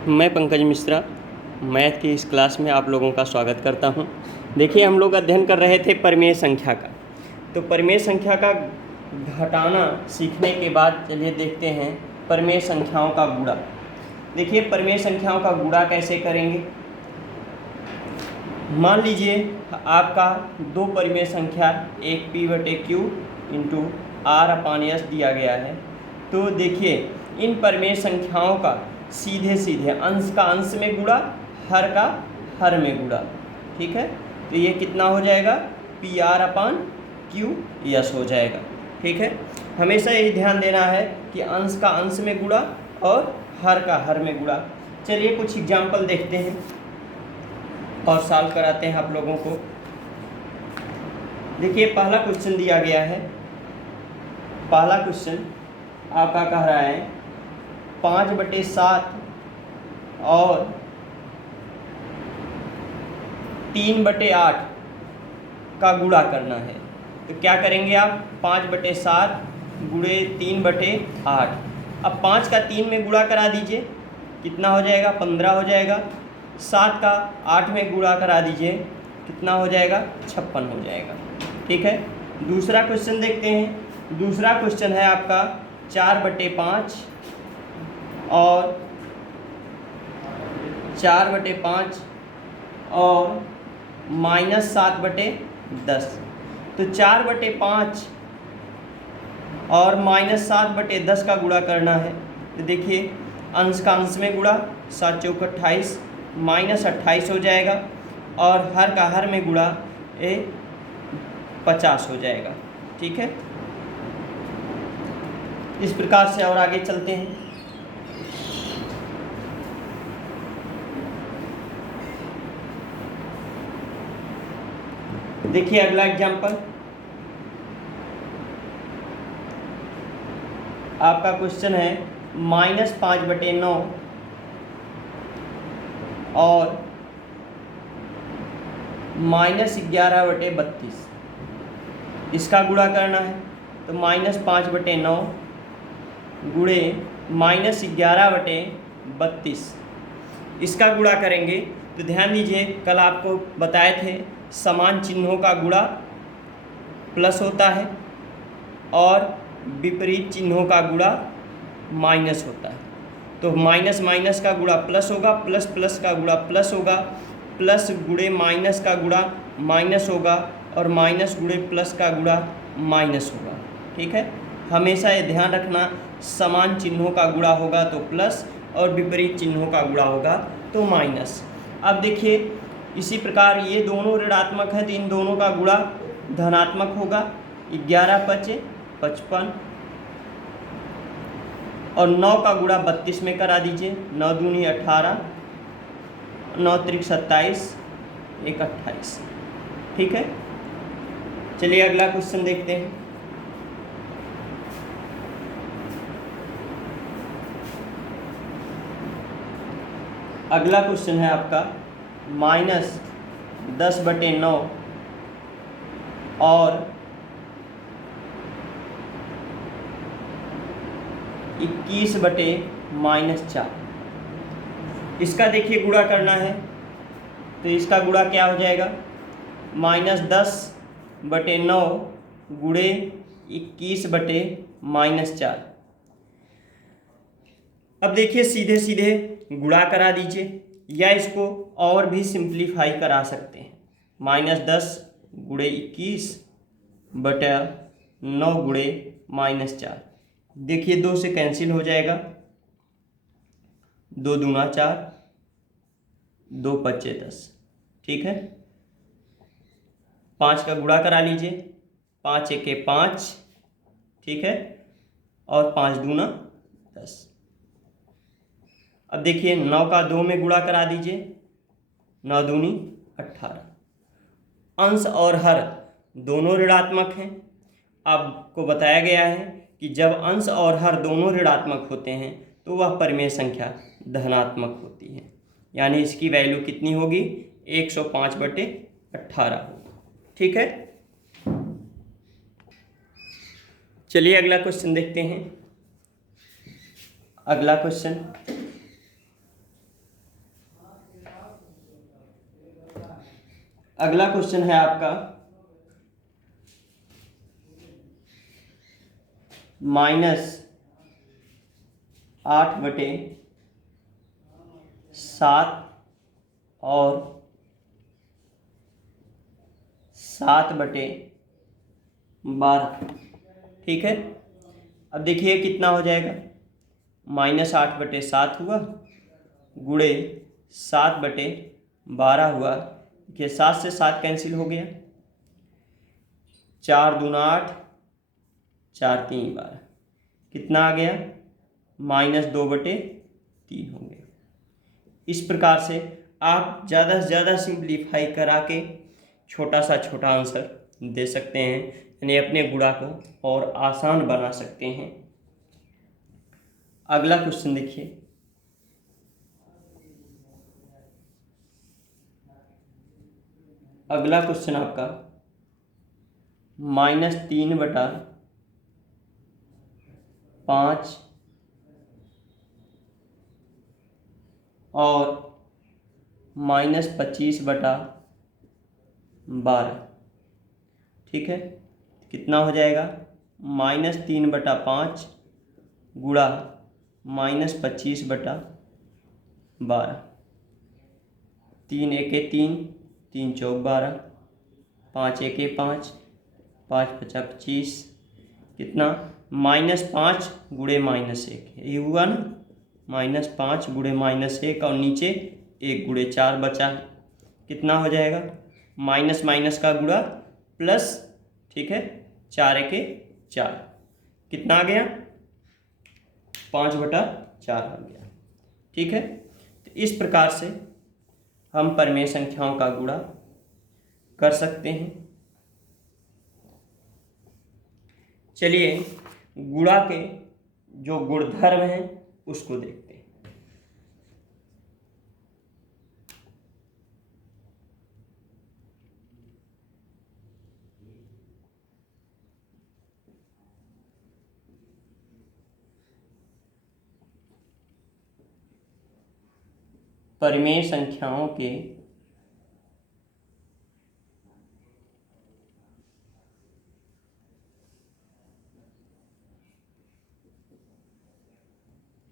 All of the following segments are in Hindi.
मैं पंकज मिश्रा मैथ की इस क्लास में आप लोगों का स्वागत करता हूं। देखिए, हम लोग अध्ययन कर रहे थे परिमेय संख्या का। तो परिमेय संख्या का घटाना सीखने के बाद चलिए देखते हैं परिमेय संख्याओं का गुणा। देखिए, परिमेय संख्याओं का गुणा कैसे करेंगे। मान लीजिए आपका दो परिमेय संख्या एक p/q इंटू r/s दिया गया है। तो देखिए, इन परिमेय संख्याओं का सीधे सीधे अंश का अंश में गुणा, हर का हर में गुणा। ठीक है, तो ये कितना हो जाएगा, PR/Q हो जाएगा। ठीक है, हमेशा यही ध्यान देना है कि अंश का अंश में गुणा और हर का हर में गुणा। चलिए कुछ एग्जाम्पल देखते हैं और सॉल्व कराते हैं आप लोगों को। देखिए, पहला क्वेश्चन दिया गया है। पहला क्वेश्चन आपका कह रहा है 5/7 और 3/8 का गुणा करना है। तो क्या करेंगे आप, 5/7 गुणे 3/8। अब 5 का 3 में गुणा करा दीजिए, कितना हो जाएगा, 15 हो जाएगा। 7 का 8 में गुणा करा दीजिए, कितना हो जाएगा, 56 हो जाएगा। ठीक है, दूसरा क्वेश्चन देखते हैं। दूसरा क्वेश्चन है आपका 4/5 और 4/5 और -7/10। तो 4/5 और -7/10 का गुणा करना है। तो देखिए, अंश का अंश में गुणा, 7 चौक 28, -28 हो जाएगा और हर का हर में गुणा 50 हो जाएगा। ठीक है, इस प्रकार से और आगे चलते हैं। देखिए अगला एग्जाम्पल आपका क्वेश्चन है -5/9 और -11/32। इसका गुणा करना है। तो -5/9 गुणे -11/32 इसका गुणा करेंगे। तो ध्यान दीजिए, कल आपको बताए थे समान चिन्हों का गुणा प्लस होता है और विपरीत चिन्हों का गुणा माइनस होता है। तो माइनस माइनस का गुणा प्लस होगा, प्लस प्लस का गुणा प्लस होगा, प्लस गुणे माइनस का गुणा माइनस होगा और माइनस गुणे प्लस का गुणा माइनस होगा। ठीक है, हमेशा ये ध्यान रखना, समान चिन्हों का गुणा होगा तो प्लस और विपरीत चिन्हों का गुणा होगा तो माइनस। अब देखिए, इसी प्रकार ये दोनों ऋणात्मक है तो इन दोनों का गुणा धनात्मक होगा। 11×5 = 55 और 9 का गुणा 32 में करा दीजिए। 9 दूनी 18, 9 त्रिक 27, 1 28। ठीक है, चलिए अगला क्वेश्चन देखते हैं। अगला क्वेश्चन है आपका -10/9 और 21/-4। इसका देखिए गुणा करना है। तो इसका गुणा क्या हो जाएगा, -10/9 गुणे 21/-4। अब देखिए, सीधे सीधे गुणा करा दीजिए या इसको और भी सिंप्लीफाई करा सकते हैं। -10 गुणे 21/9 गुणे -4। देखिए, 2 से कैंसिल हो जाएगा, 2 दूना 4, 2 पच्चे 10। ठीक है, 5 का गुणा करा लीजिए, 5 एके 5। ठीक है, और 5 दूना 10। अब देखिए, 9 का 2 में गुणा करा दीजिए, 9 दूनी 18। अंश और हर दोनों ऋणात्मक हैं। आपको बताया गया है कि जब अंश और हर दोनों ऋणात्मक होते हैं तो वह परिमेय संख्या धनात्मक होती है, यानी इसकी वैल्यू कितनी होगी, 105/18 होगी। ठीक है, चलिए अगला क्वेश्चन देखते हैं। अगला क्वेश्चन अगला क्वेश्चन है आपका -8/7 और 7/12। ठीक है, अब देखिए कितना हो जाएगा। -8/7 हुआ गुणे 7/12 हुआ। देखिए 7 से 7 कैंसिल हो गया, 4 दूना 8, 4 3 12, कितना आ गया -2/3 हो गया। इस प्रकार से आप ज़्यादा से ज़्यादा सिंप्लीफाई करा के छोटा आंसर दे सकते हैं, यानी अपने गुणा को और आसान बना सकते हैं। अगला क्वेश्चन देखिए, अगला क्वेश्चन आपका -3/5 और -25/12। ठीक है, कितना हो जाएगा -3/5 गुणा -25/12। 3 एके 3, 3 चौक 12, 5 एके 5, 5 पचा 25, कितना -5 गुणे -1, ये हुआ ना, -5 गुणे -1 और नीचे 1 गुणे 4 बचा है, कितना हो जाएगा माइनस माइनस का गुणा प्लस। ठीक है, 4 एके 4, कितना आ गया 5/4 आ गया। ठीक है, तो इस प्रकार से हम परिमेय संख्याओं का गुणा कर सकते हैं। चलिए गुणा के जो गुणधर्म हैं उसको देखते हैं। परिमेय संख्याओं के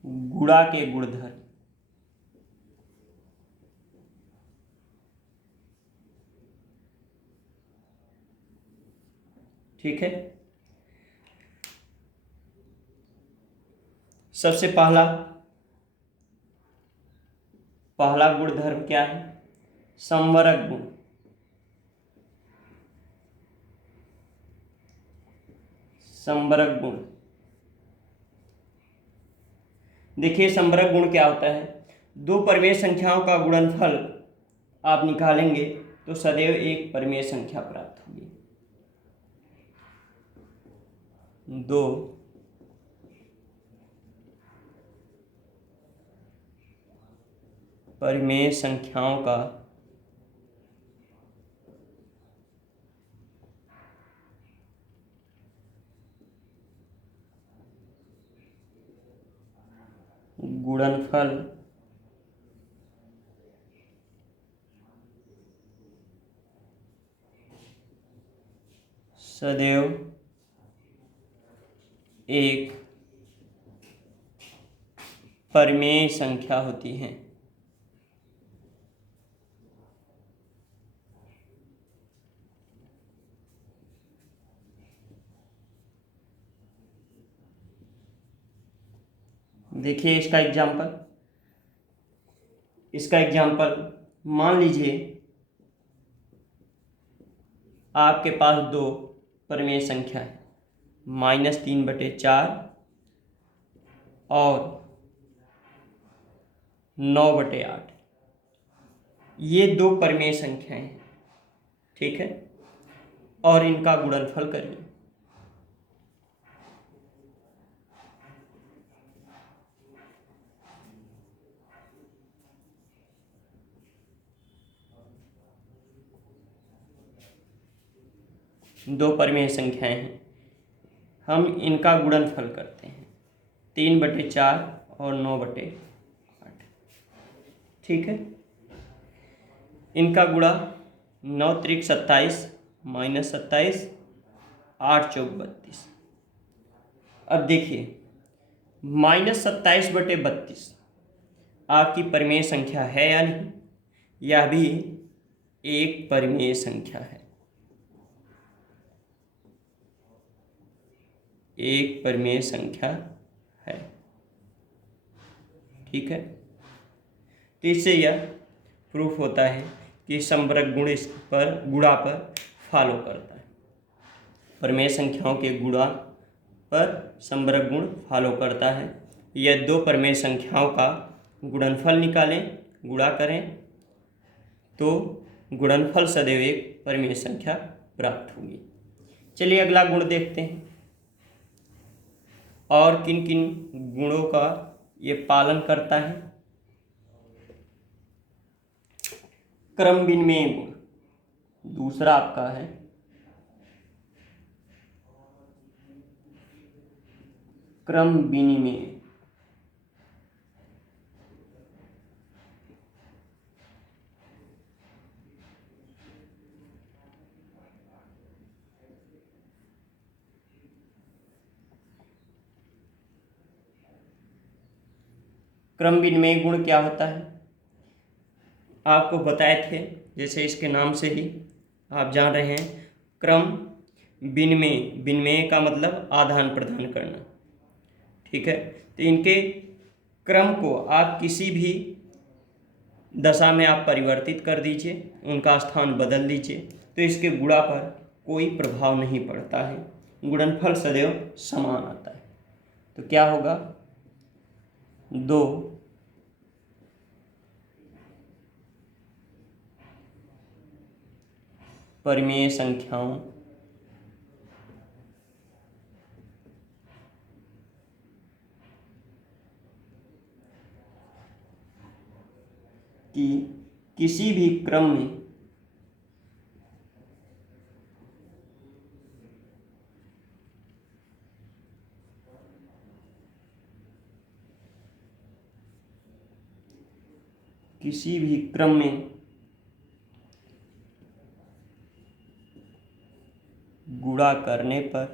गुणा के गुणधर्म। ठीक है, सबसे पहला गुणधर्म क्या है, समवर्ग गुण। समवर्ग गुण, देखिए समवर्ग गुण क्या होता है, दो परिमेय संख्याओं का गुणनफल आप निकालेंगे तो सदैव एक परिमेय संख्या प्राप्त होगी। दो परिमेय संख्याओं का गुणनफल सदैव एक परिमेय संख्या होती है। देखिए इसका एग्जाम्पल मान लीजिए आपके पास दो परिमेय संख्या है, -3/4 और 9/8। ये दो परिमेय संख्याएं हैं। ठीक है, और इनका गुणनफल करिए। दो परिमेय संख्याएं हैं, हम इनका गुणनफल करते हैं, 3/4 और 9/8। ठीक है, इनका गुणा 9 त्रिक 27 माइनस 27, 8 चौक 32। अब देखिए -27/32 आपकी परिमेय संख्या है या नहीं? यह भी एक परिमेय संख्या है, एक परिमेय संख्या है। ठीक है, तो इससे यह प्रूफ होता है कि समवर्ग गुण इस पर गुणा पर फॉलो करता है। परिमेय संख्याओं के गुणा पर समवर्ग गुण फॉलो करता है। यह दो परिमेय संख्याओं का गुणनफल निकालें, गुणा करें तो गुणनफल सदैव एक परिमेय संख्या प्राप्त होगी। चलिए अगला गुण देखते हैं और किन किन गुणों का ये पालन करता है। क्रम विनिमय गुण दूसरा आपका है। क्रम विनिमय क्रम विनिमय गुण क्या होता है आपको बताए थे, जैसे इसके नाम से ही आप जान रहे हैं। क्रम विनिमय, विनिमय का मतलब आदान प्रदान करना। ठीक है, तो इनके क्रम को आप किसी भी दशा में आप परिवर्तित कर दीजिए, उनका स्थान बदल दीजिए, तो इसके गुणा पर कोई प्रभाव नहीं पड़ता है, गुणनफल सदैव समान आता है। तो क्या होगा, 2 परिमेय संख्याओं की किसी भी क्रम में गुणा करने पर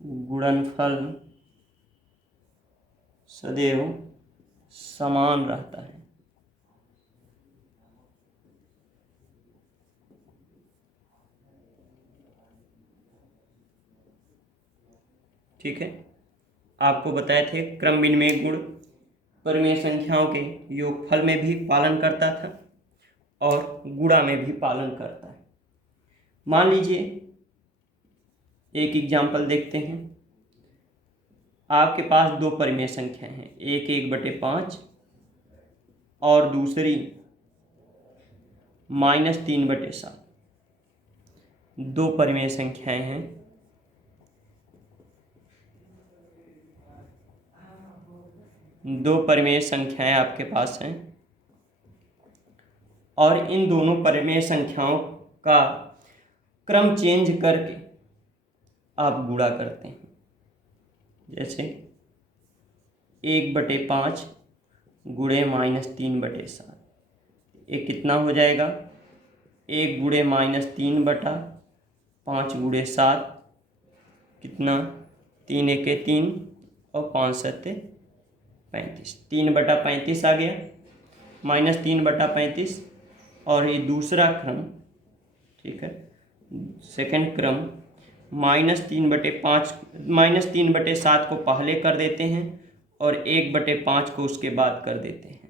गुणनफल सदैव समान रहता है। ठीक है, आपको बताए थे क्रम विनिमय गुण परिमेय संख्याओं के योगफल में भी पालन करता था और गुणा में भी पालन करता है। मान लीजिए एक एग्जाम्पल देखते हैं। आपके पास दो परिमेय संख्याएं हैं, एक 1/5 और दूसरी -3/7। दो परिमेय संख्याएं हैं, दो परिमेय संख्याएं आपके पास हैं और इन दोनों परिमेय संख्याओं का क्रम चेंज करके आप गुणा करते हैं। जैसे 1/5 गुणे -3/7, ये कितना हो जाएगा, 1 गुणे -3/5 गुणे 7 कितना, 3 1 3 और 5 7 35, 3/35 आ गया, -3/35। और ये दूसरा क्रम, ठीक है, सेकंड क्रम -3/7 को पहले कर देते हैं और 1/5 को उसके बाद कर देते हैं।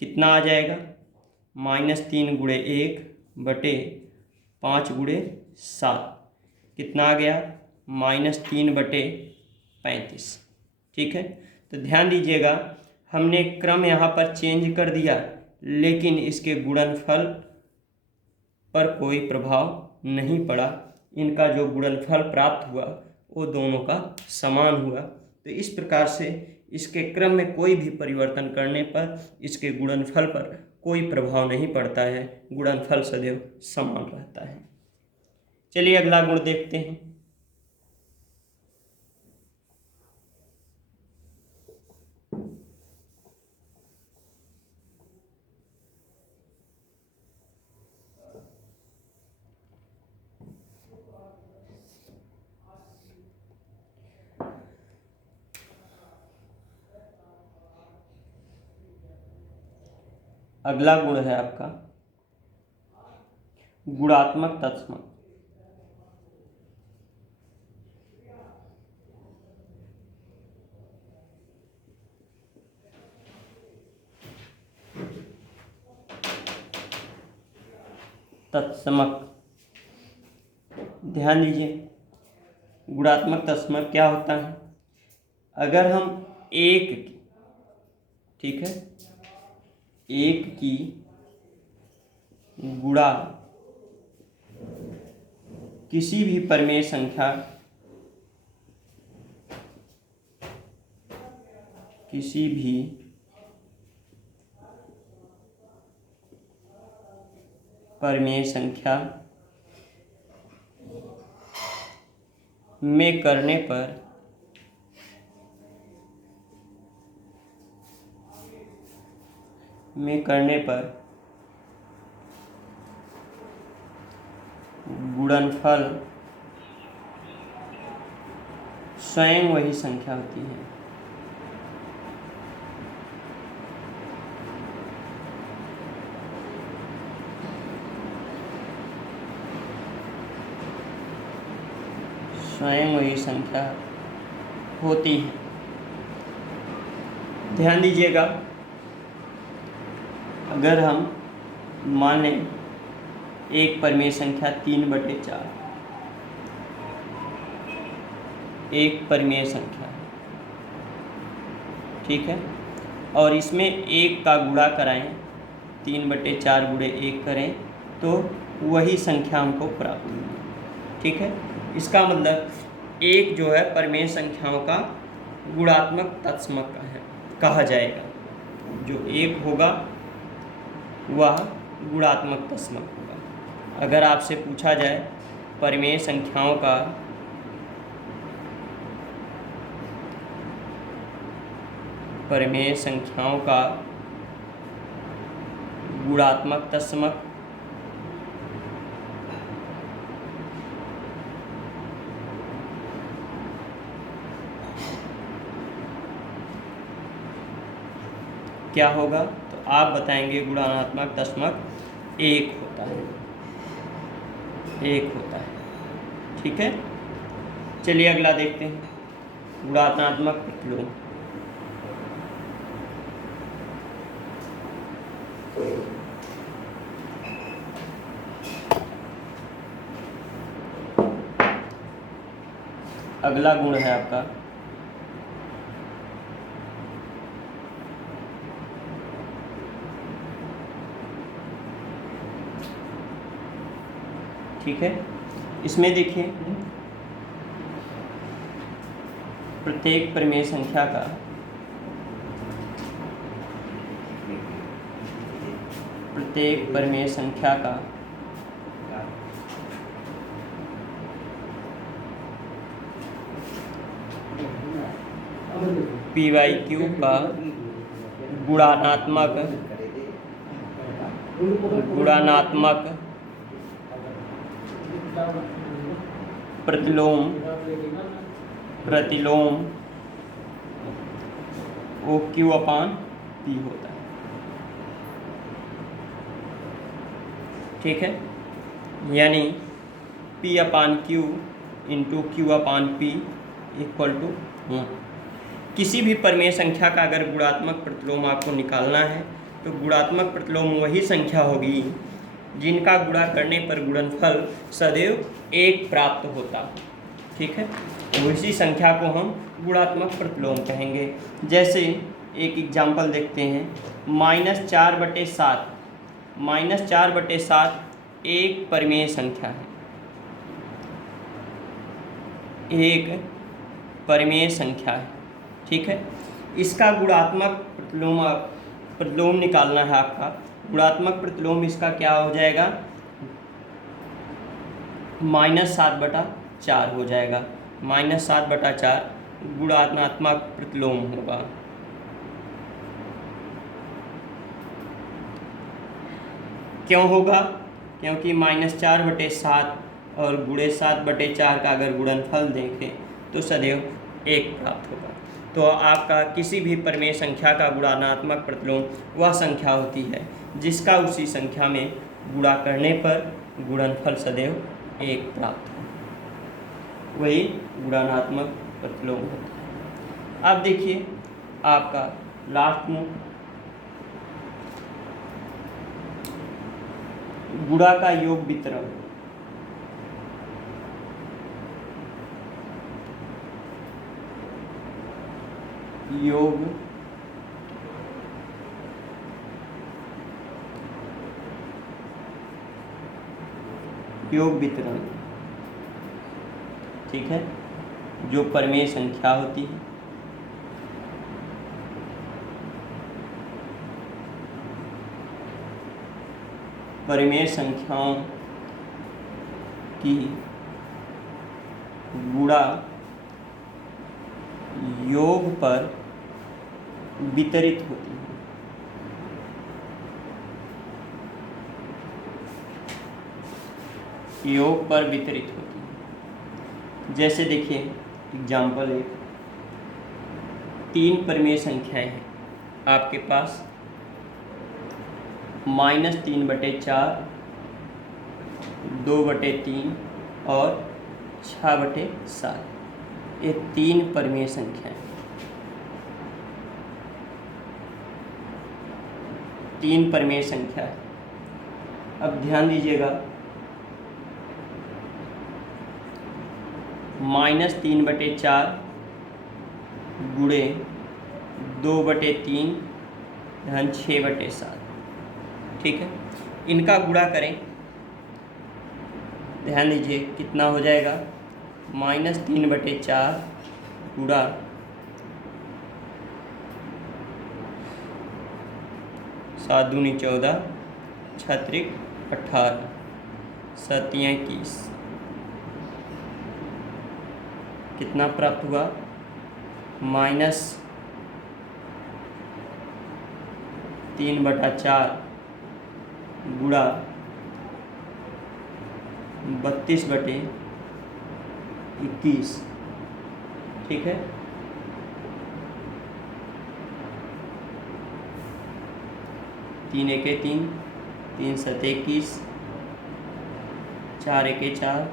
कितना आ जाएगा, -3 गुणे 1/5 गुणे 7 कितना आ गया, -3/35। ठीक है, तो ध्यान दीजिएगा हमने क्रम यहाँ पर चेंज कर दिया, लेकिन इसके गुणनफल पर कोई प्रभाव नहीं पड़ा। इनका जो गुणनफल प्राप्त हुआ वो दोनों का समान हुआ। तो इस प्रकार से इसके क्रम में कोई भी परिवर्तन करने पर इसके गुणनफल पर कोई प्रभाव नहीं पड़ता है, गुणनफल सदैव समान रहता है। चलिए अगला गुण देखते हैं। अगला गुण है आपका गुणात्मक तत्समक। तत्समक, ध्यान दीजिए, गुणात्मक तत्समक क्या होता है? अगर हम एक की, ठीक है, एक की गुणा किसी भी परिमेय संख्या, किसी भी परिमेय संख्या में करने पर गुणनफल स्वयं वही संख्या होती है। स्वयं वही संख्या होती है। ध्यान दीजिएगा, अगर हम मान लें एक परिमेय संख्या 3/4, एक परिमेय संख्या है, ठीक है, और इसमें एक का गुणा कराएं, 3/4 गुणे 1 करें तो वही संख्या हमको प्राप्त होगी, ठीक है। इसका मतलब एक जो है परिमेय संख्याओं का गुणात्मक तत्समक कहा जाएगा। जो एक होगा वह गुणात्मक तत्समक होगा। अगर आपसे पूछा जाए परिमेय संख्याओं का गुणात्मक तत्समक क्या होगा, तो आप बताएंगे गुणात्मक तत्समक एक होता है, ठीक है। चलिए अगला देखते हैं, गुणात्मक प्रतिलोम। अगला गुण है आपका ठीक है। इसमें देखिए प्रत्येक परिमेय संख्या का p/q का गुणात्मक प्रतिलोम वो q/p होता है, ठीक है। यानी p/q into q/p equal to 1। किसी भी परिमेय संख्या का अगर गुणात्मक प्रतिलोम आपको निकालना है तो गुणात्मक प्रतिलोम वही संख्या होगी जिनका गुणा करने पर गुणनफल सदैव 1 प्राप्त होता, ठीक है। तो इसी संख्या को हम गुणात्मक प्रतिलोम कहेंगे। जैसे एक एग्जाम्पल देखते हैं, -4/7 एक परिमेय संख्या है, ठीक है। इसका गुणात्मक प्रतिलोम निकालना है आपका। गुणात्मक प्रतिलोम इसका क्या हो जाएगा, -7/4 हो जाएगा। -7/4 गुणात्मक प्रतिलोम होगा। क्यों होगा? क्योंकि -4/7 और गुणे 7/4 का अगर गुणनफल देखें तो सदैव 1 प्राप्त होगा। तो आपका किसी भी परिमेय संख्या का गुणात्मक प्रतिलोम वह संख्या होती है जिसका उसी संख्या में गुणा करने पर गुणनफल सदैव 1 प्राप्त हो, वही गुणात्मक प्रतिलोम होता है। अब देखिए आपका लास्ट में गुणा का योग वितरण। योग वितरण, ठीक है, जो परिमेय संख्या होती है परिमेय संख्याओं की गुणा योग पर वितरित होती है। योग पर वितरित होती है। जैसे देखिए एग्जाम्पल एक, 3 परिमेय संख्याएं हैं आपके पास, -3/4, 2/3 और 6/7। ये 3 परिमेय संख्याएं, 3 परिमेय संख्या है। अब ध्यान दीजिएगा, -3/4 गुणे 2/3 धन 6/7, ठीक है। इनका गुणा करें, ध्यान दीजिए कितना हो जाएगा, -3/4 गुणा 7 दूनी 14, 6 त्रिक 18, 7 21, कितना प्राप्त हुआ, -3/4 गुणा 32/21, ठीक है। तीन एके 3, 3 सते 21, 4 एके 4,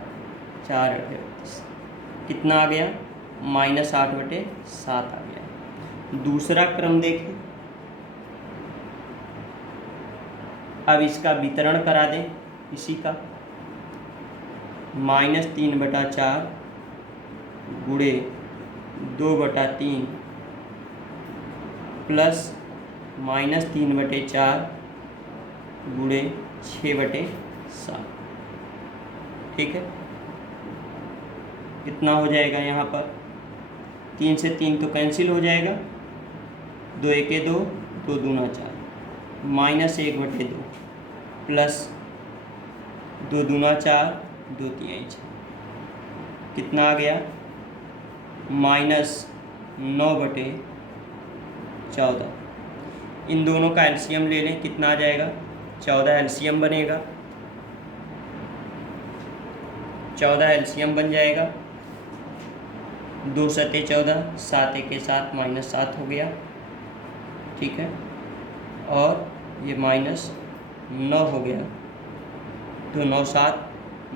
4 अठे 32, कितना आ गया, -8/7 आ गया। दूसरा क्रम देखें, अब इसका वितरण करा दें इसी का, -3/4 गुणे 2/3 प्लस -3/4 गुणे 6/7, ठीक है। कितना हो जाएगा यहाँ पर, 3 से 3 तो कैंसिल हो जाएगा, 2 एके 2, 2 दूना 4, -1/2 प्लस 2 दूना 4, 2 तिहाई 6, कितना आ गया, -9/14। इन दोनों का एलसीएम ले लें, कितना आ जाएगा, 14 एलसीएम बनेगा, 14 एलसीएम बन जाएगा, 2 सते 14, 7 एके 7, -7 हो गया, ठीक है। और ये -9 हो गया, तो 9 7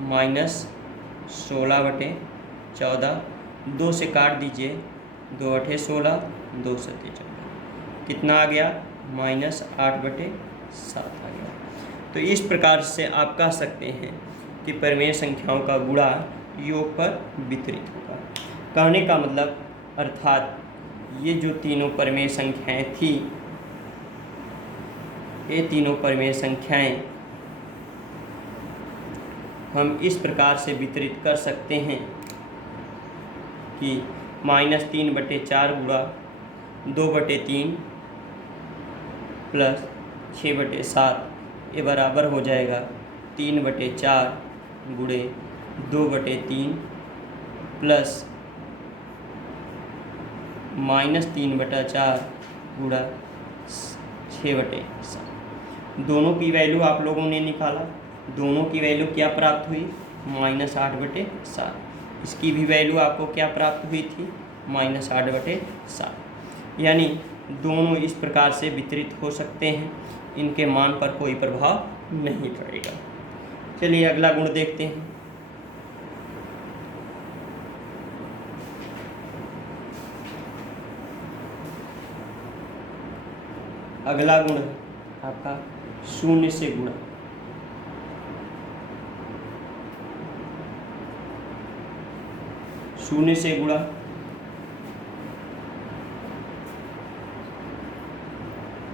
-16/14, 2 से काट दीजिए, 2 अठे 16, 2 सते 14, कितना आ गया, -8/7 आ गया। तो इस प्रकार से आप कह सकते हैं कि परिमेय संख्याओं का गुणा योग पर वितरित होगा। कहने का मतलब अर्थात ये जो तीनों परिमेय संख्याएं थी, ये तीनों परिमेय संख्याएं हम इस प्रकार से वितरित कर सकते हैं कि -3/4 गुणा 2/3 प्लस 6/7 ये बराबर हो जाएगा 3/4 गुणे 2/3 प्लस -3/4 गुणा 6/7। दोनों की वैल्यू आप लोगों ने निकाला, दोनों की वैल्यू क्या प्राप्त हुई? -8/7। इसकी भी वैल्यू आपको क्या प्राप्त हुई थी? -8/7। यानी दोनों इस प्रकार से वितरित हो सकते हैं, इनके मान पर कोई प्रभाव नहीं पड़ेगा। चलिए अगला गुण देखते हैं। अगला गुण है आपका 0 से गुणा। शून्य से गुणा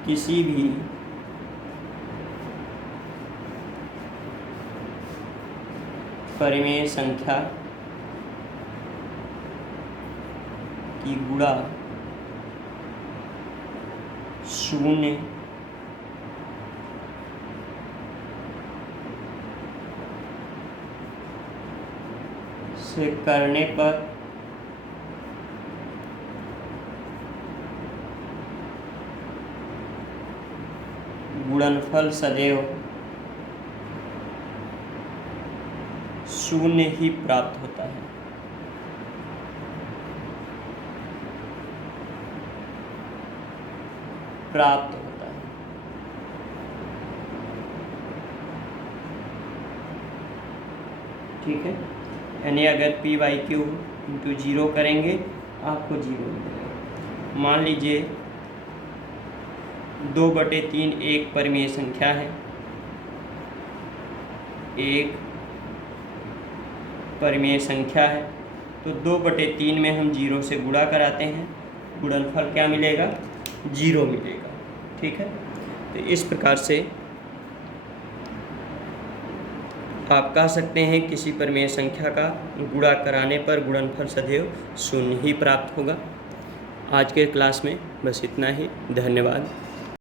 किसी भी परिमेय संख्या की गुणा 0 से करने पर गुणनफल सदैव 0 ही प्राप्त होता है। ठीक है, यानी अगर p/q × 0 करेंगे आपको 0 मिलेगा। मान लीजिए 2/3 एक परिमेय संख्या है, एक परिमेय संख्या है, तो 2/3 में हम 0 से गुणा कराते हैं, गुणनफल क्या मिलेगा? 0 मिलेगा। ठीक है, तो इस प्रकार से आप कह सकते हैं किसी परिमेय संख्या का गुणा कराने पर गुणनफल सदैव 0 ही प्राप्त होगा। आज के क्लास में बस इतना ही। धन्यवाद।